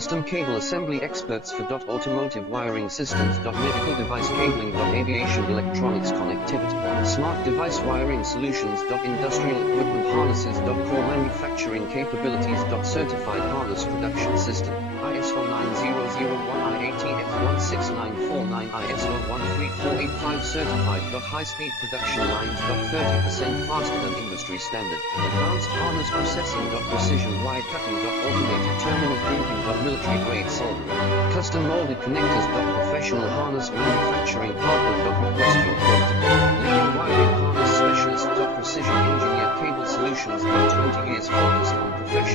Custom cable assembly experts for automotive wiring systems, medical device cabling, aviation electronics connectivity, smart device wiring solutions, industrial equipment harnesses, core manufacturing capabilities, certified harness production system, ISO 9001 IATF 16949 ISO 13485 certified. High-speed production lines, 30% faster than industry standard, advanced harness processing, precision wire cutting, automated terminal grouping, military grade soldering, custom molded connectors, professional harness manufacturing partner, request your quote, leading wiring harness specialist, precision engineered cable solutions, 20 years focused on professional